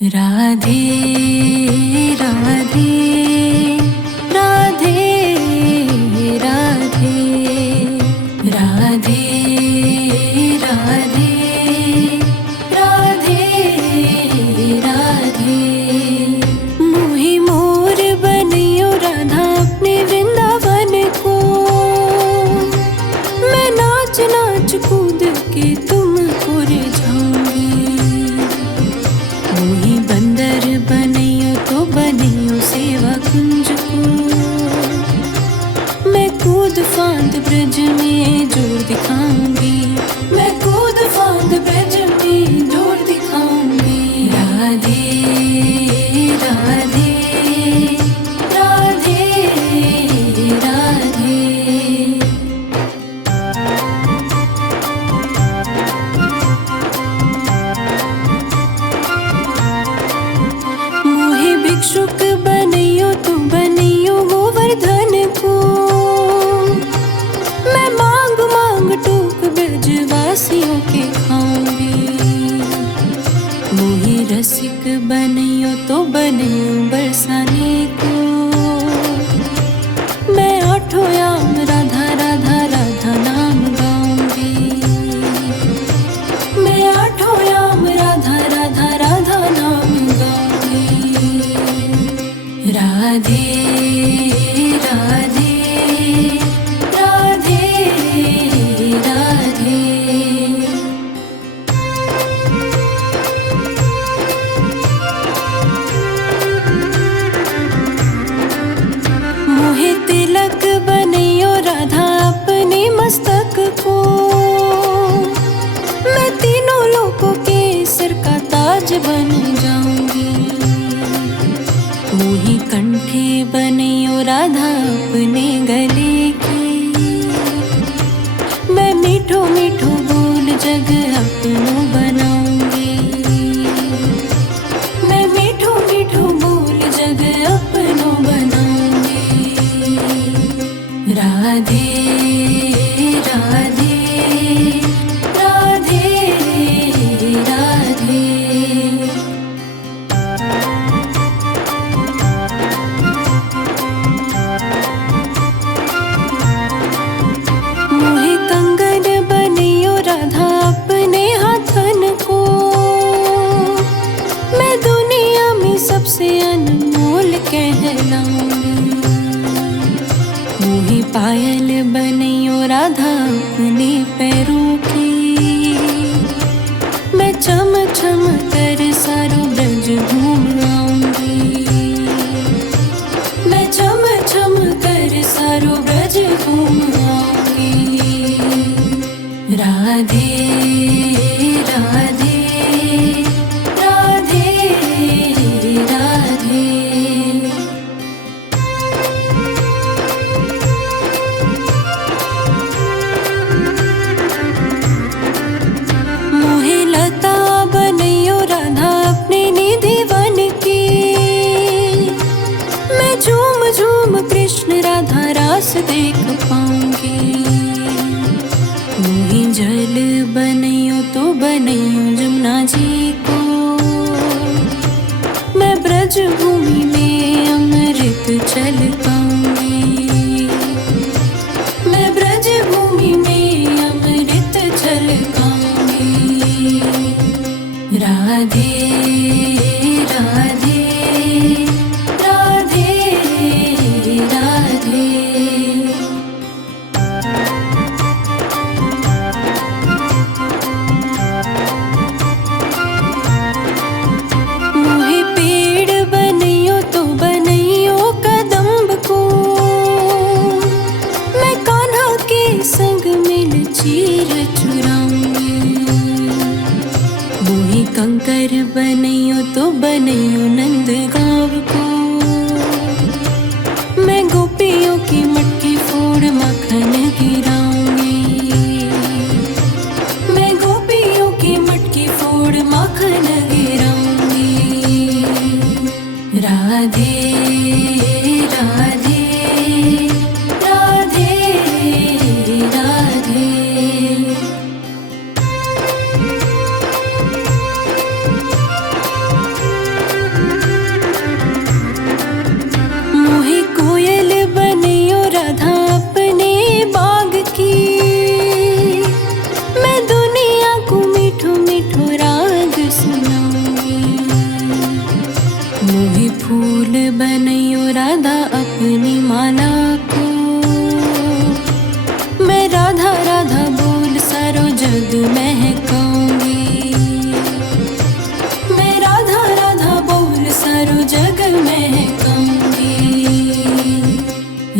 राधे राधे राधे राधे राधे राधे राधे राधे मोहि मोर बनियो राधा अपने वृंदावन को। मैं नाच नाच कूद के तुमको रिझाऊंगी। मोहि बंदर बनियो तो बनियो सेवा कुंज को। मैं कूद फांद ब्रज में जोर दिखाऊंगी। मैं कूद फांद ब्रज में जोर दिखाऊंगी। राधे राधे राधे राधे मोहि भिक्षुक बनियो तुम बनियो गोवर्धन को। मैं मांग मांग टूक ब्रजवासियों के खाऊंगी। मोहि रसिक बनियो तो बनियो बरसाने को। मैं आठों याम राधा राधा राधा नाम गाऊंगी। मैं आठों याम राधा राधा राधा नाम गाऊंगी। राधे राधे राधे राधे मोहि तिलक बनियो राधा अपने मस्तक को। मैं तीनों लोकों के सिर का ताज बन जाऊंगी। मोहि कंठे बनियो राधा अपने गले की। मैं मीठो मीठो बोल जग अपनो बनाऊंगी। मैं मीठो मीठो बोल जग अपनो बनाऊंगी। राधे राधे राधे राधे मोहि कंगन बनियो राधा अपने हाथन को। मैं दुनिया में सबसे अनमोल कहलाऊंगी। मोहि पायल बनियो राधा अपने पैरों की। मैं चम चम कर सारो ब्रज घूम आऊंगी। मैं चम चम कर सारो ब्रज घूम आऊंगी। राधे राधे राधे राधे मोहि लता बनियो राधा अपने निधि वन की। मैं झूम झूम कृष्ण राधा रास देख पाऊंगी। मोहि जल बनियो तो बनियो जमुना जी को। मैं ब्रज भूमि में अमृत चल पाऊंगी। मैं ब्रज भूमि में अमृत चल पाऊंगी। राधे राधे राधे राधे मोहि पेड़ बनियो तो बनियो कदम्ब को। मैं कान्हा के संग मिल चीर चुराऊंगी। मोहि कंकर बनियो तो बनियो नंद गाँव को। मैं गोपियों की मटकी फोड़ माखन गिराऊंगी। मैं गोपियों की मटकी फोड़ माखन गिराऊंगी। राधे राधे राधे राधे बनैयो राधा अपनी माला को। मैं राधा राधा बोल सारो जग महकाऊंगी। मैं राधा राधा बोल सारो जग महकाऊंगी।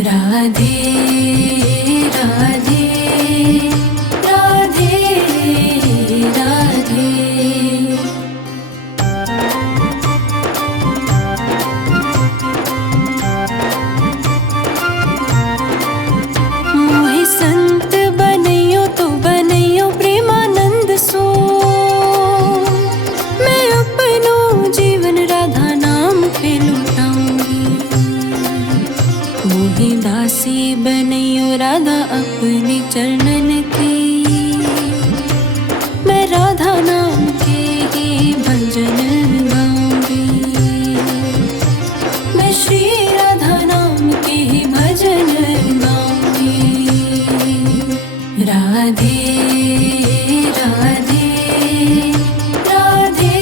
राधे राधे राधे राधे। मोहे संत बनैयो तो बनैयो प्रेमानंद सो। मैं अपनो जीवन राधा नाम पे लुटाऊंगी। मोहे दासी बनैयो राधा अपने चरणन की। मैं राधा नाम के ही भजन गाऊंगी। मैं श्री राधा नाम के ही भजन गाऊंगी। राधे राधे राधे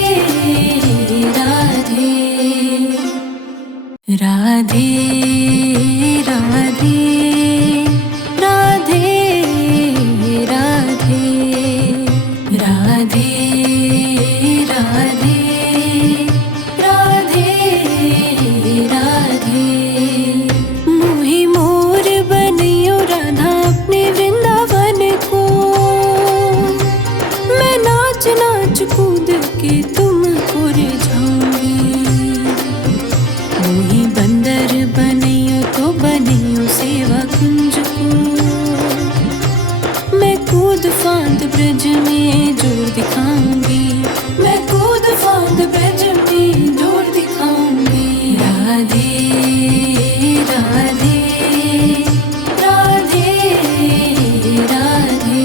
राधे राधे राधे राधे राधे राधे राधे राधे राधे। मोहे मोर बनैयो राधा अपने वृंदावन को। मैं नाच नाच कूद के तुमको रिझाऊंगी। मोहे बंदर बनैयो तो बनैयो सेवा कुंज को। मैं कूद फांद ब्रज में जोर दिखाऊंगी। मैं कूद फांद ब्रज में जोर दिखाऊंगी। राधे राधे राधे राधे।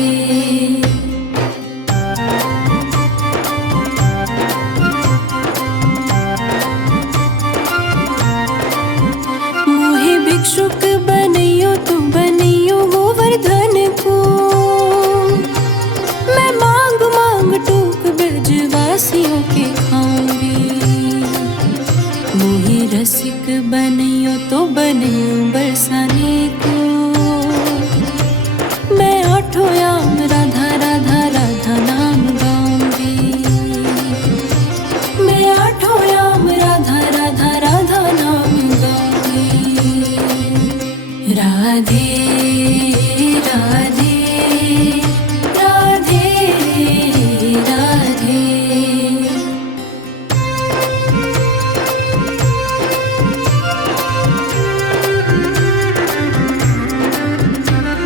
मोहे भिक्षुक बनैयो तो बनैयो गोवर्धन को। मैं मांग मांग टूक ब्रजवासियों के खाऊंगी। मोहे रसिक बनैयो तो बनैयो बरसाने को। मैं आठों याम राधा राधा राधा नाम गाऊंगी। मैं आठों याम राधा राधा राधा नाम गाऊंगी। राधे राधे राधे राधे।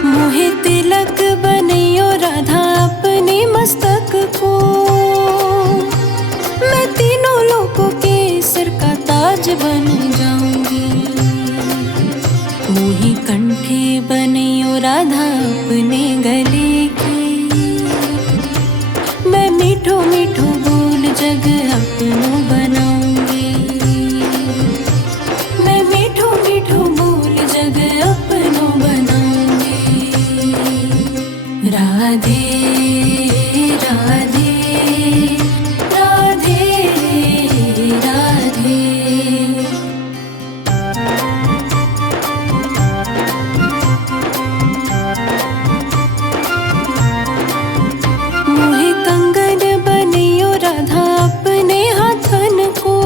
मोहे तिलक बनैयो राधा अपने मस्तक को। मैं तीनों लोकों के सिर का ताज बन जाऊंगी। मोहे कंठे बनैयो राधा अपने गले की। मैं मीठो मीठो बोल जग अपनो बनाऊंगी। मैं मीठो मीठो बोल जग अपनो बनाऊंगी। राधे राधे राधे राधे। मोहे कंगन बनैयो राधा अपने हाथन को।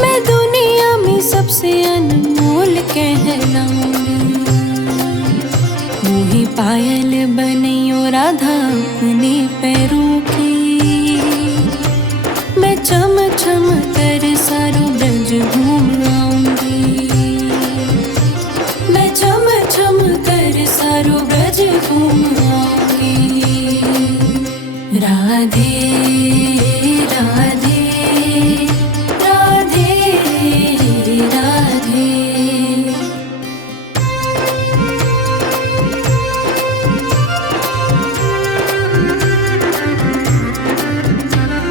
मैं दुनिया में सबसे अनमोल कहलाऊंगी। मोहे पायल बनैयो राधा अपने पैरों की। मैं चम चम कर सारो ब्रज घूम आऊंगी। मैं चम चम कर सारो ब्रज घूम आऊंगी। राधे राधे राधे राधे।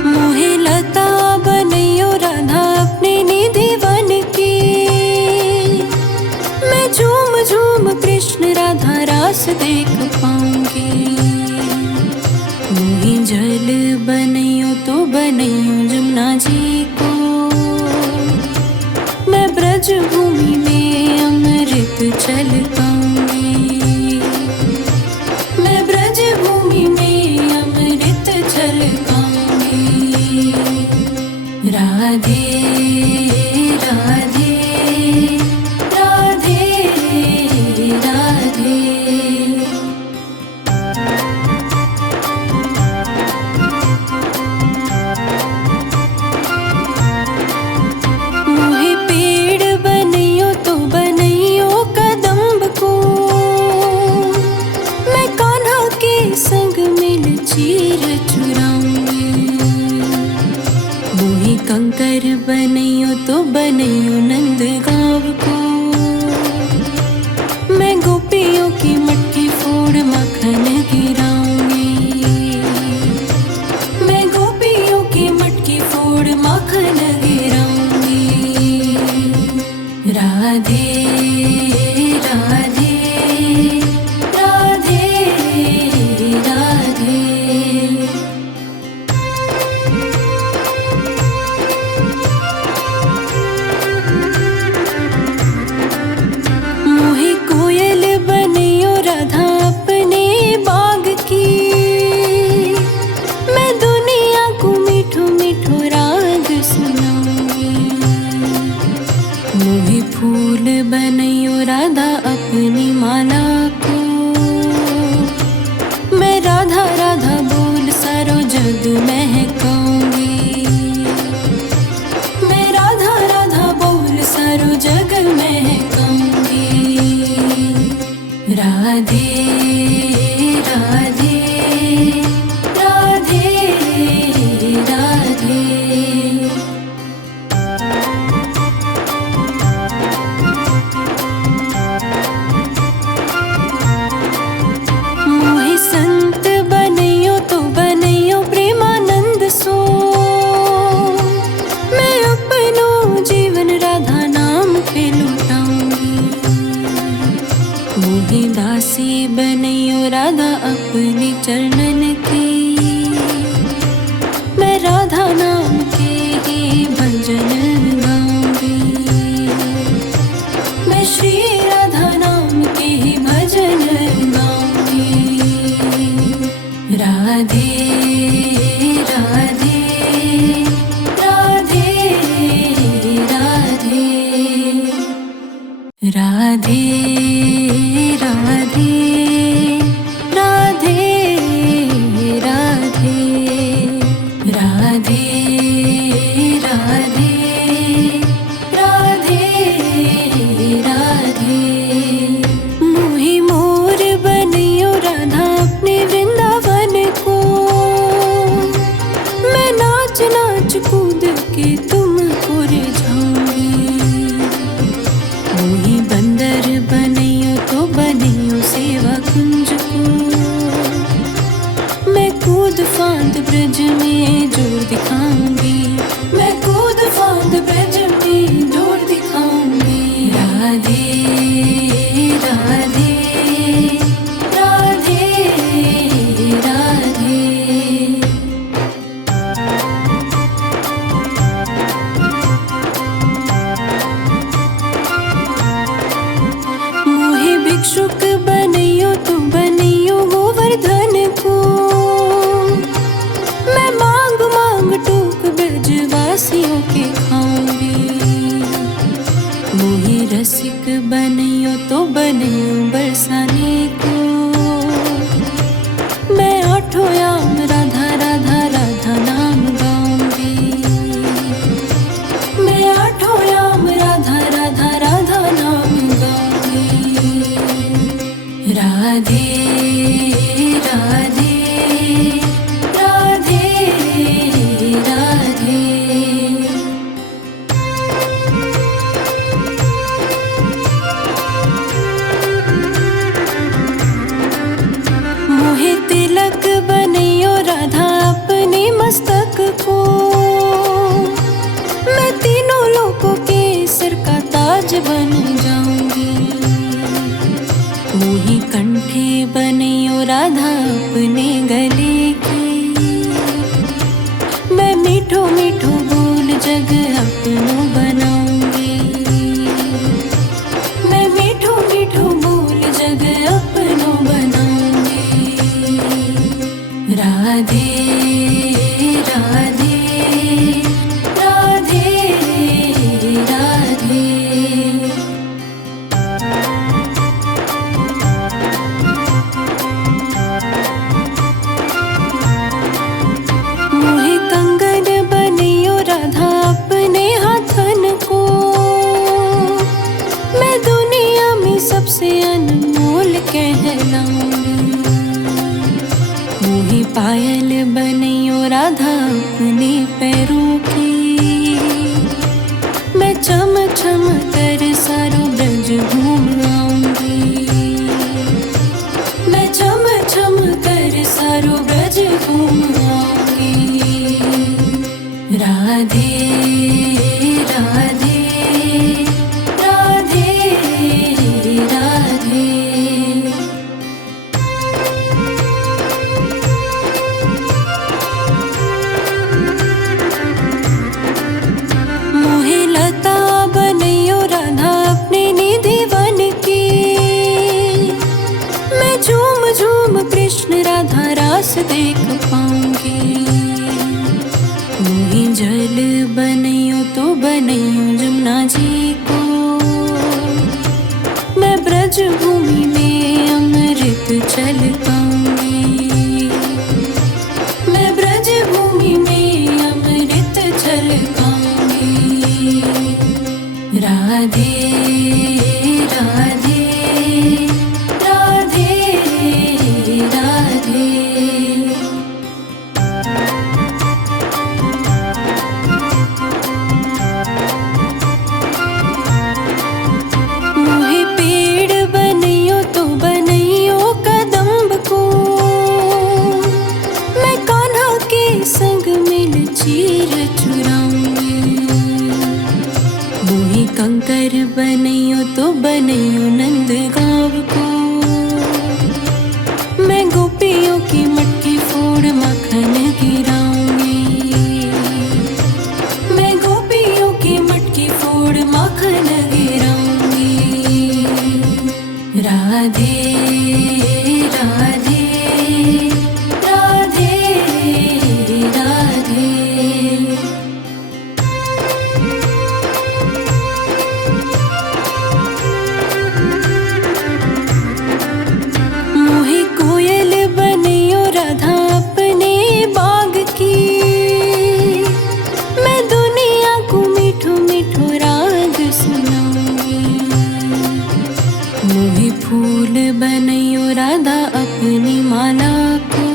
मोहे लता बनैयो राधा अपने निधि वन की। मैं झूम झूम कृष्ण राधा रास देख पाऊंगी। मोहे जल बनैयो तो बनैयो जमुना जी को। ब्रजभूमि में अमृत छलकाऊंगी, मैं ब्रजभूमि में अमृत छलकाऊंगी। राधे राधे राधे राधे। मोहे पेड़ बनइयो तो बनइयो कदम्ब को, मैं कान्हा के संग मिल चीर चुराऊंगी। मोहे कंकर बनइयो तो बनइयो नंद गाँव को, मैं गोपियों की मटकी फोड़ माखन गिराऊंगी। मैं गोपियों की मटकी फोड़ माखन गिराऊंगी। राधे राधे राधे राधे। मोहे कोयल बनइयो राधा अपने बाग की, मैं दुनिया को मीठो मीठो राग सुनाऊंगी। मोहे फूल बनइयो राधा अपनी माला को, मैं राधा राधा बोल सारो जग महकाऊंगी। मैं राधा राधा बोल सारो जग महकाऊंगी। राधे राधे राधे राधे। मोहे संत बनइयो तो बनइयो प्रेमानंद सो, मैं अपनो जीवन राधा नाम पे लुटाऊंगी। मोहे दासी बनइयो राधा अपने चरणन की, मैं राधा नाम के ही भजन गाऊंगी। मैं श्री राधा नाम के ही भजन गाऊंगी। राधे राधे राधे राधे राधे राधे राधे राधे राधे राधे राधे राधे। मोहे मोर बनइयो राधा अपने वृंदावन को, मैं नाच नाच कूद के तुमको रिझाऊंगी। मोहे बंदर बनइयो तो बनइयो सेवा कुंज को, मैं कूद फांद ब्रज में जोर दिखाऊंगी। मैं कूद फांद ब्रज में जोर दिखाऊंगी। राधे राधे राधे राधे। मोहे भिक्षुक बनइयो तो बनइयो गोवर्धन को, मैं मांग मांग टूक ब्रजवासियों के खाऊंगी। मोहे रसिक बनइयो तो बनइयो बरसाने को, मैं आठों याम राधा राधा राधा नाम गाऊंगी। मैं आठों याम राधा राधा राधा नाम गाऊंगी। राधे राधे राधे राधे। मोहे तिलक बनइयो राधा अपने मस्तक को, मैं तीनों लोकों के सिर का ताज बन जाऊंगी। मोहे कंठे बनइयो राधा अपने गले की, मैं मीठो मीठो बोल जग अपनो बनाऊंगी। राधे राधे राधे राधे। मोहे लता बनैयो राधा अपने निधि बन के, मैं झूम झूम कृष्ण राधा रास देख पाऊंगी। मोहे जल बनैयो तो बनैयो जमुना जी को, मैं ब्रज भूमि में अमृत छल पाऊंगी। मैं ब्रज भूमि में अमृत छल पाऊंगी। राधे राधे राधे राधे। मोहे पेड़ बनैयो तो बनैयो कदम्ब को, मैं कान्हा के संग मिल चीर चुराऊंगी। मोहे कंकर बनैयो तो बनैयो नंद गाँव को, मैं गोपियों की मटकी फोड़ माखन गिराऊंगी। मैं गोपियों की मटकी फोड़ माखन गिराऊंगी। राधे राधे राधे राधे। मोहे कोयल बनैयो राधा अपने बाग की, मैं दुनिया को मीठो मीठो राग सुनाऊंगी। मोहे फूल बनैयो राधा अपनी माला को,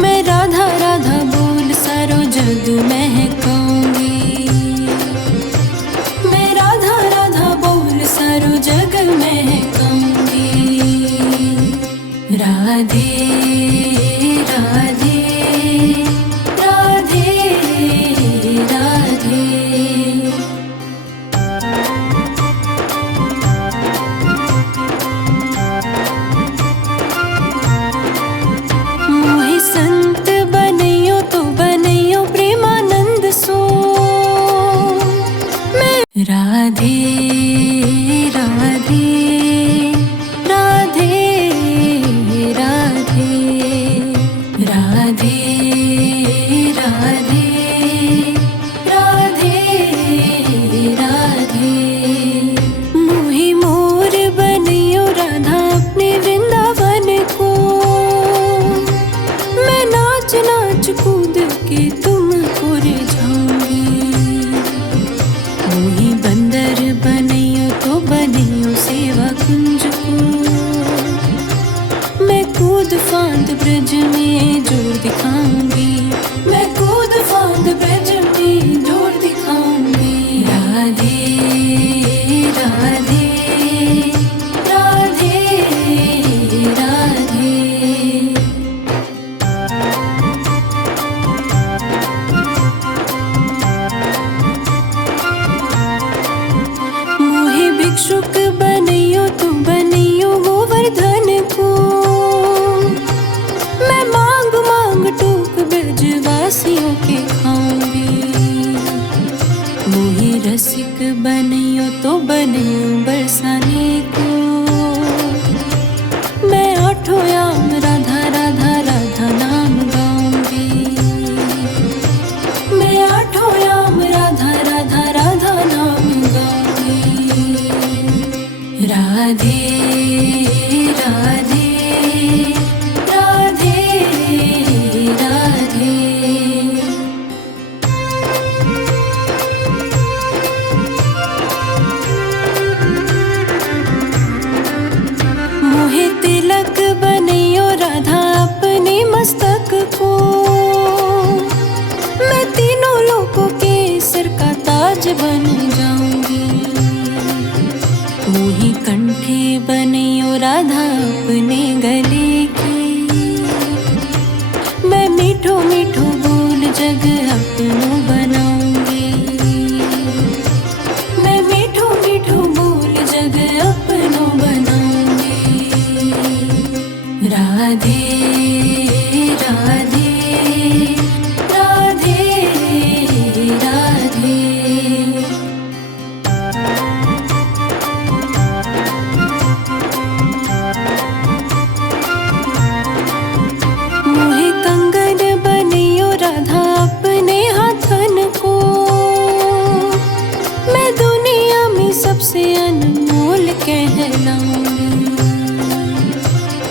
मैं राधा राधा बोल सारो जग महकाऊंगी। मैं राधा राधा बोल सारो जग महकाऊंगी। राधे राधे राधे राधे। मोहे संत बनैयो तो बनैयो प्रेमानंद सो, मैं राधे राधे राधे राधे राधे राधे राधे राधे। मोहे मोर बनैयो राधा अपने वृंदावन को, मैं नाच नाच कूद के तुमको रिझाऊंगी। मोहे बंदर बनैयो तो बनैयो सेवा कुंज को, मैं कूद फांद ब्रज में जोर दिखाऊंगी। मैं कूद फांद ब्रज में जोर दिखाऊंगी। राधे राधे राधे राधे। मोहे भिक्षुक बनैयो तो बनैयो गोवर्धन को, मैं मांग मांग टूक ब्रजवासियों के खाऊंगी। मोहे रसिक बनैयो तो बनैयो बरसाने को, मैं आठों याम राधा राधा राधा नाम गाऊंगी। मैं आठों याम राधा राधा राधा नाम गाऊंगी। राधे राधे राधे राधे। मोहे तिलक बनैयो राधा अपने मस्तक को, मैं तीनों लोकों के सिर का ताज बन जाऊंगी। मोहे कंठे बनैयो राधा अपने गले की, मैं मीठो मीठो बोल जग कहलाऊंगी।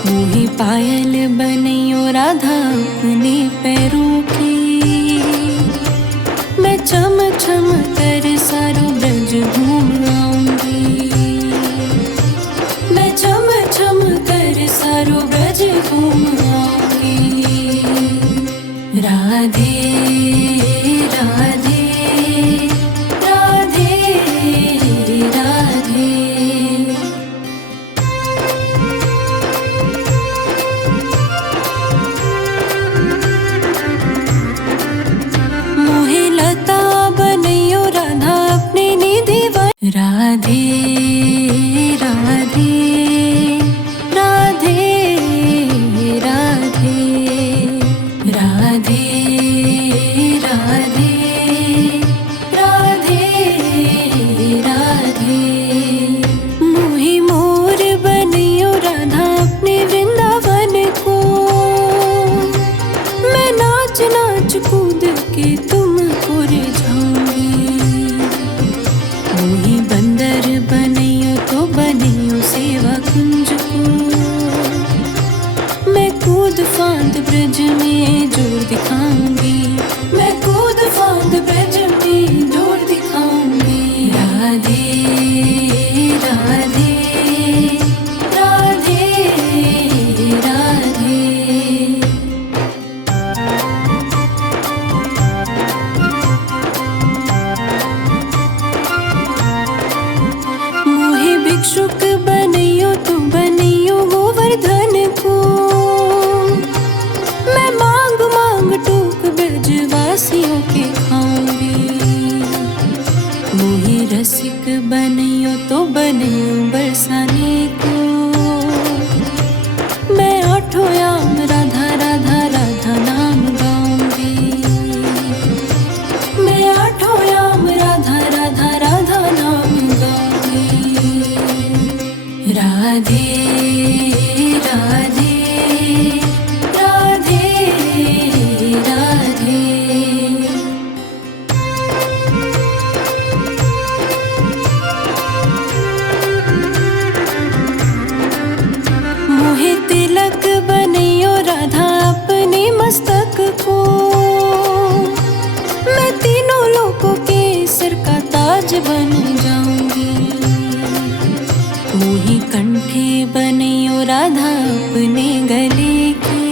मोही पायल बनियो राधा अपने पैरों की, मैं चम चम कर सारो ब्रज घूम आऊंगी। मैं चम चम कर सारो ब्रज घूम आऊंगी। राधे राधे राधे राधे। मोहे लता बनैयो राधा अपने निधि वन। राधे राधे राधे राधे राधे राधे राधे राधे। मोही मोर बनैयो राधा अपने वृंदावन को, मैं नाच नाच कूद के तुमको रिझाऊंगी। मोही बंदर बनैयो तो बनैयो सेवा कुंज को, मैं कूद फांद ब्रज में जोर दिखाऊंगी। मैं कूद फांद ब्रज में जोर दिखाऊंगी। राधे राधे राधे राधे। मोहे भिक्षुक बनैयो तो बनैयो गोवर्धन को, मैं मांग मांग टूक ब्रजवासियों के खाऊंगी। मोहे रसिक बनैयो तो बनैयो बरसाने को, मैं आठों याम राधा राधा राधा नाम गाऊंगी। मैं आठों याम राधा राधा राधा नाम गाऊंगी। राधे राधे राधे राधे। मोहे तिलक बनैयो राधा अपने मस्तक को, मैं तीनों लोकों के सिर का ताज बन जाऊंगी। मोही कंठे बनैयो राधा अपने गले की,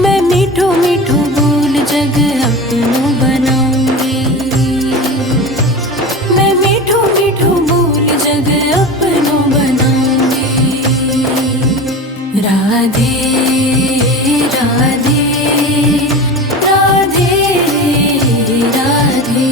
मैं मीठो मीठो बोल जग अपनो बनाऊंगी। मैं मीठो मीठो बोल जग अपनो बनाऊंगी। राधे राधे राधे राधे।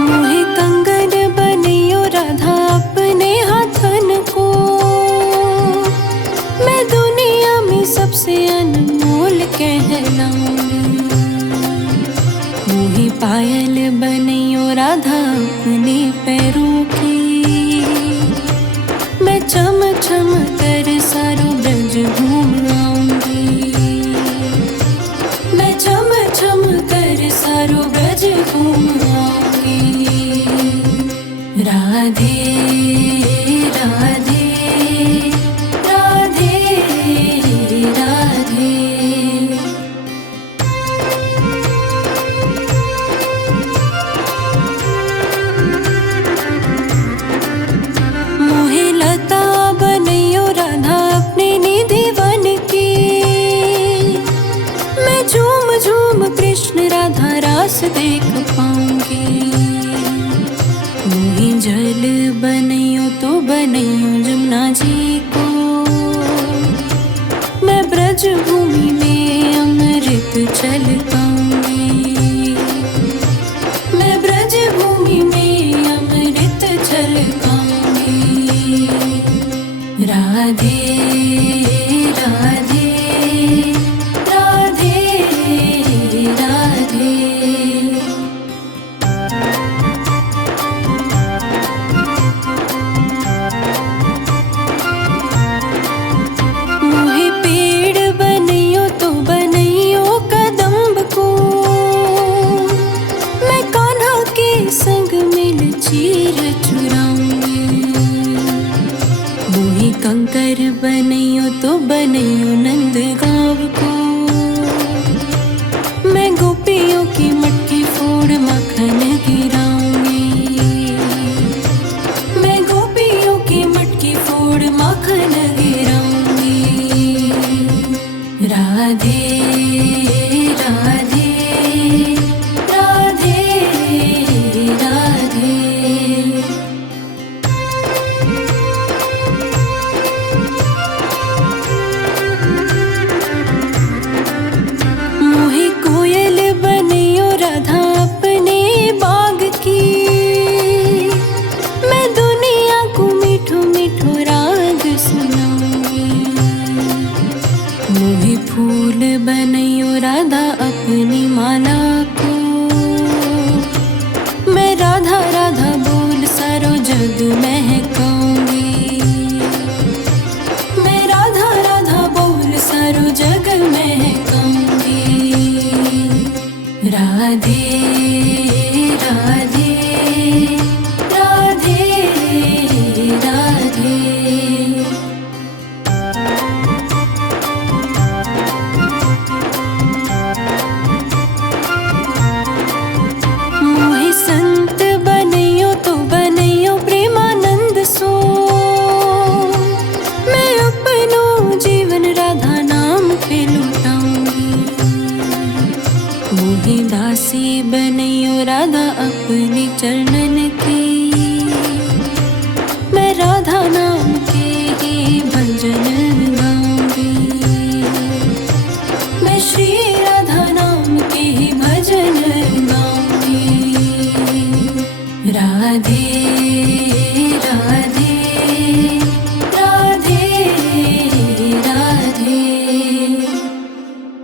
मोहे कंगन बनैयो राधा अपने हाथन को, मैं दुनिया में सबसे अनमोल कहलाऊंगी। मोहे पायल बनैयो राधा अपने पैरों की, मैं चम चम कर सारो ब्रज घूम आऊंगी। मैं चम चम कर सारो ब्रज घूम आऊंगी। राधे राधे राधे राधे। मोहे लता बनैयो राधा अपने निधि वन की, मैं झूम झूम कृष्ण राधा रास देख पाऊंगी। मोही जल बनैयो तो बनैयो जमुना जी को, मैं ब्रज भूमि में अमृत छलकाऊंगी। मैं ब्रज भूमि में अमृत छलकाऊंगी। राधे राधे राधे राधे। मोहे पेड़ बनैयो तो कंकर बनैयो तो बनैयो नंद गाँव को, मैं गोपियों की मटकी फोड़ माखन गिराऊंगी, मैं गोपियों की मटकी फोड़ माखन गिराऊंगी। राधे राधे राधे राधे। मोहे कोयल बनियो राधा अपने बाग की, मैं दुनिया को मीठो मीठो राग सुनाऊंगी। मोहे फूल बनियो राधा अपनी माला को, मैं राधा राधा बोल सारो जग महकाऊंगी, मैं राधा राधा बोल सारो जग महकाऊंगी। राधे राधे राधे राधे। मोहे संत बनैयो तो बनैयो प्रेमानंद सो, मैं अपनो जीवन राधा नाम पे लुटाऊंगी। मोहे दासी बनैयो राधा अपने चरणन की, मैं राधा